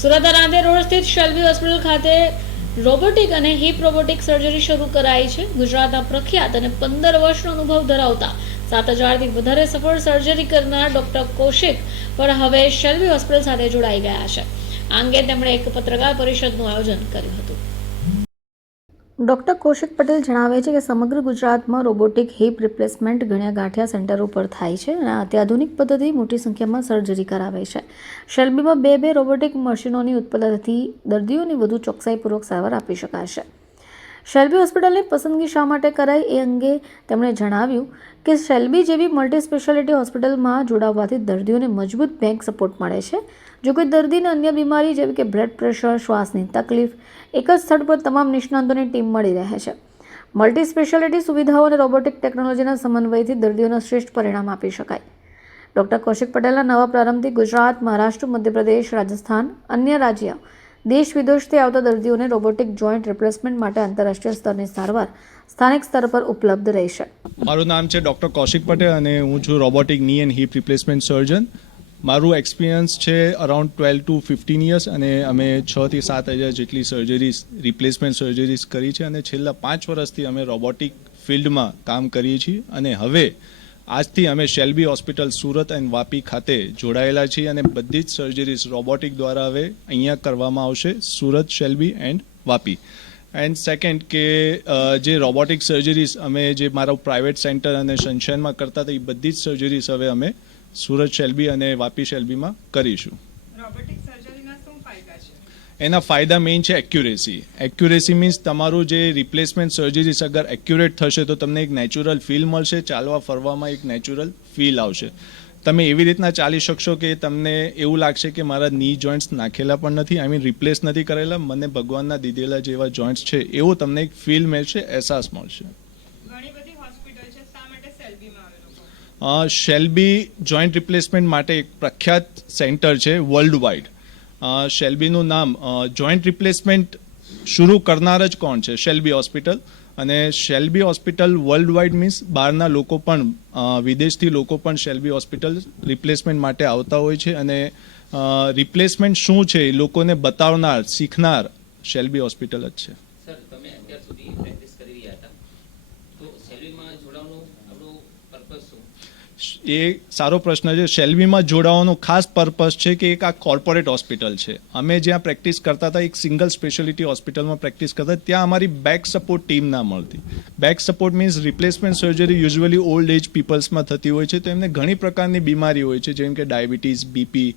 સુરતના રાંદેર રોડ સ્થિત શેલ્બી હોસ્પિટલ ખાતે રોબોટિક અને હિપ રોબોટિક સર્જરી શરૂ કરાઈ છે. ગુજરાતના પ્રખ્યાત અને 15 વર્ષનો અનુભવ ધરાવતા 7,000થી વધારે સફળ સર્જરી કરનાર ડોક્ટર કૌશિક પણ હવે શેલ્બી હોસ્પિટલ સાથે જોડાઈ ગયા છે. આ અંગે તેમણે એક પત્રકાર પરિષદનું આયોજન કર્યું હતું. ડોક્ટર કૌશિક પટેલ જણાવે છે કે સમગ્ર ગુજરાતમાં રોબોટિક હિપ રિપ્લેસમેન્ટ ગણ્યા ગાંઠિયા સેન્ટરો પર થાય છે અને અત્યાધુનિક પદ્ધતિ મોટી સંખ્યામાં સર્જરી કરાવે છે. શેલ્બીમાં બે રોબોટિક મશીનોની ઉત્પત્તિથી દર્દીઓને વધુ ચોકસાઈપૂર્વક સારવાર આપી શકાશે. શેલ્બી હોસ્પિટલની પસંદગી શા માટે કરાઈ એ અંગે તેમણે જણાવ્યું કે શેલ્બી જેવી મલ્ટી સ્પેશિયાલિટી હોસ્પિટલમાં જોડાવવાથી દર્દીઓને મજબૂત બેક સપોર્ટ મળે છે. જો કોઈ દર્દીને અન્ય બીમારી જેવી કે બ્લડ પ્રેશર, શ્વાસની તકલીફ, એક જ સ્થળ પર તમામ નિષ્ણાતોની ટીમ મળી રહે છે. મલ્ટી સ્પેશિયાલિટી સુવિધાઓ અને રોબોટિક ટેકનોલોજીના સમન્વયથી દર્દીઓને શ્રેષ્ઠ પરિણામ આપી શકાય. ડોક્ટર કૌશિક પટેલના નવા પ્રારંભથી ગુજરાત, મહારાષ્ટ્ર, મધ્યપ્રદેશ, રાજસ્થાન, અન્ય રાજ્ય, દેશ વિદેશથી આવતા દર્દીઓને રોબોટિક જોઈન્ટ રિપ્લેસમેન્ટ માટે આંતરરાષ્ટ્રીય સ્તરની સારવાર સ્થાનિક સ્તર પર ઉપલબ્ધ રહેશે. મારું નામ છે ડૉક્ટર કૌશિક પટેલ અને હું છું રોબોટિક ની એન્ડ હિપ રિપ્લેસમેન્ટ સર્જન. મારું એક્સપિરિયન્સ છે અરાઉન્ડ 12 to 15 યર્સ અને અમે 6 થી 7 હજાર જેટલી સર્જરીઝ રિપ્લેસમેન્ટ સર્જરીઝ કરી છે અને છેલ્લા 5 વર્ષથી અમે રોબોટિક ફિલ્ડમાં કામ કરીએ છીએ અને હવે આજથી અમે શેલ્બી હોસ્પિટલ સુરત એન્ડ વાપી ખાતે જોડાયેલા છીએ અને બધી જ સર્જરીઝ રોબોટિક દ્વારા હવે અહીંયા કરવામાં આવશે Surat, Shalby and Vapi. And second કે જે રોબોટિક સર્જરીઝ અમે જે મારા પ્રાઇવેટ સેન્ટર અને સનશાઇનમાં કરતા હતા એ બધી જ સર્જરીઝ હવે અમે સુરત શેલ્બી અને વાપી શેલ્બીમાં કરીશું. રોબોટિક સર્જરીના શું ફાયદા છે? એના ફાયદા મેઇન છે એક્યુરેસી. એક્યુરેસી મીન્સ તમારું જે રિપ્લેસમેન્ટ સર્જરીઝ અગર એક્યુરેટ થશે તો તમને એક નેચરલ ફીલ મળશે, ચાલવા ફરવામાં એક નેચરલ ફીલ આવશે. તમે એવી રીતના ચાલી શકશો કે તમને એવું લાગશે કે મારા ની જોઈન્ટ્સ નાખેલા પણ નથી, આઈ મીન રિપ્લેસ નથી કરેલા, મને ભગવાનના દીધેલા જેવા જોઈન્ટ્સ છે એવો તમને એક ફીલ મળશે, અહેસાસ મળશે. ઘણી બધી હોસ્પિટલ છે, શા માટે શેલ્બીમાં આવે લોકો? શેલ્બી જોઈન્ટ રિપ્લેસમેન્ટ માટે એક પ્રખ્યાત સેન્ટર છે વર્લ્ડ વાઇડ. શેલ્બીનું નામ જોઈન્ટ રિપ્લેસમેન્ટ શરૂ કરનાર જ કોણ છે? શેલ્બી હોસ્પિટલ. અને Shalby hospital world wide means બહારના લોકો પણ, વિદેશથી લોકો પણ શેલ્બી હોસ્પિટલ રિપ્લેસમેન્ટ માટે આવતા હોય છે અને રિપ્લેસમેન્ટ શું છે એ લોકોને બતાવનાર, શીખનાર શેલ્બી હોસ્પિટલ જ છે. સર, તમે અત્યાર સુધી પ્રેક્ટિસ કરી રહ્યા હતા, તો શેલ્બીમાં જોડાવાનો આપણો પર્પઝ શું? એ સારો પ્રશ્ન છે. શેલ્બીમાં જોડાવાનો ખાસ પર્પઝ છે કે એક આ કોર્પોરેટ હોસ્પિટલ છે. અમે જ્યાં પ્રેક્ટિસ કરતા હતા, એક સિંગલ સ્પેશિયાલિટી હોસ્પિટલમાં પ્રેક્ટિસ કરતા, ત્યાં અમારી બેક સપોર્ટ ટીમ ના મળતી. Back support means replacement surgery usually old age પીપલ્સમાં થતી હોય છે, તો એમને ઘણી પ્રકારની બીમારી હોય છે, જેમ કે ડાયાબિટીસ, બીપી.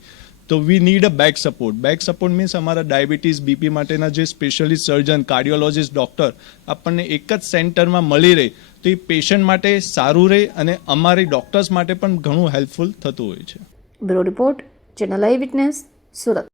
તો we need a back support. Back support means અમારા ડાયાબિટીસ, બીપી માટેના જે સ્પેશિયાલિસ્ટ સર્જન, કાર્ડિયોલોજિસ્ટ, ડૉક્ટર આપણને એક જ સેન્ટરમાં મળી રહે તો એ પેશન્ટ માટે સારું રહે અને અમારી ડૉક્ટર્સ માટે પણ ઘણું હેલ્પફુલ થતું હોય છે. બ્યુરો રિપોર્ટ, ચેનલ આઈ વિટનેસ, સુરત.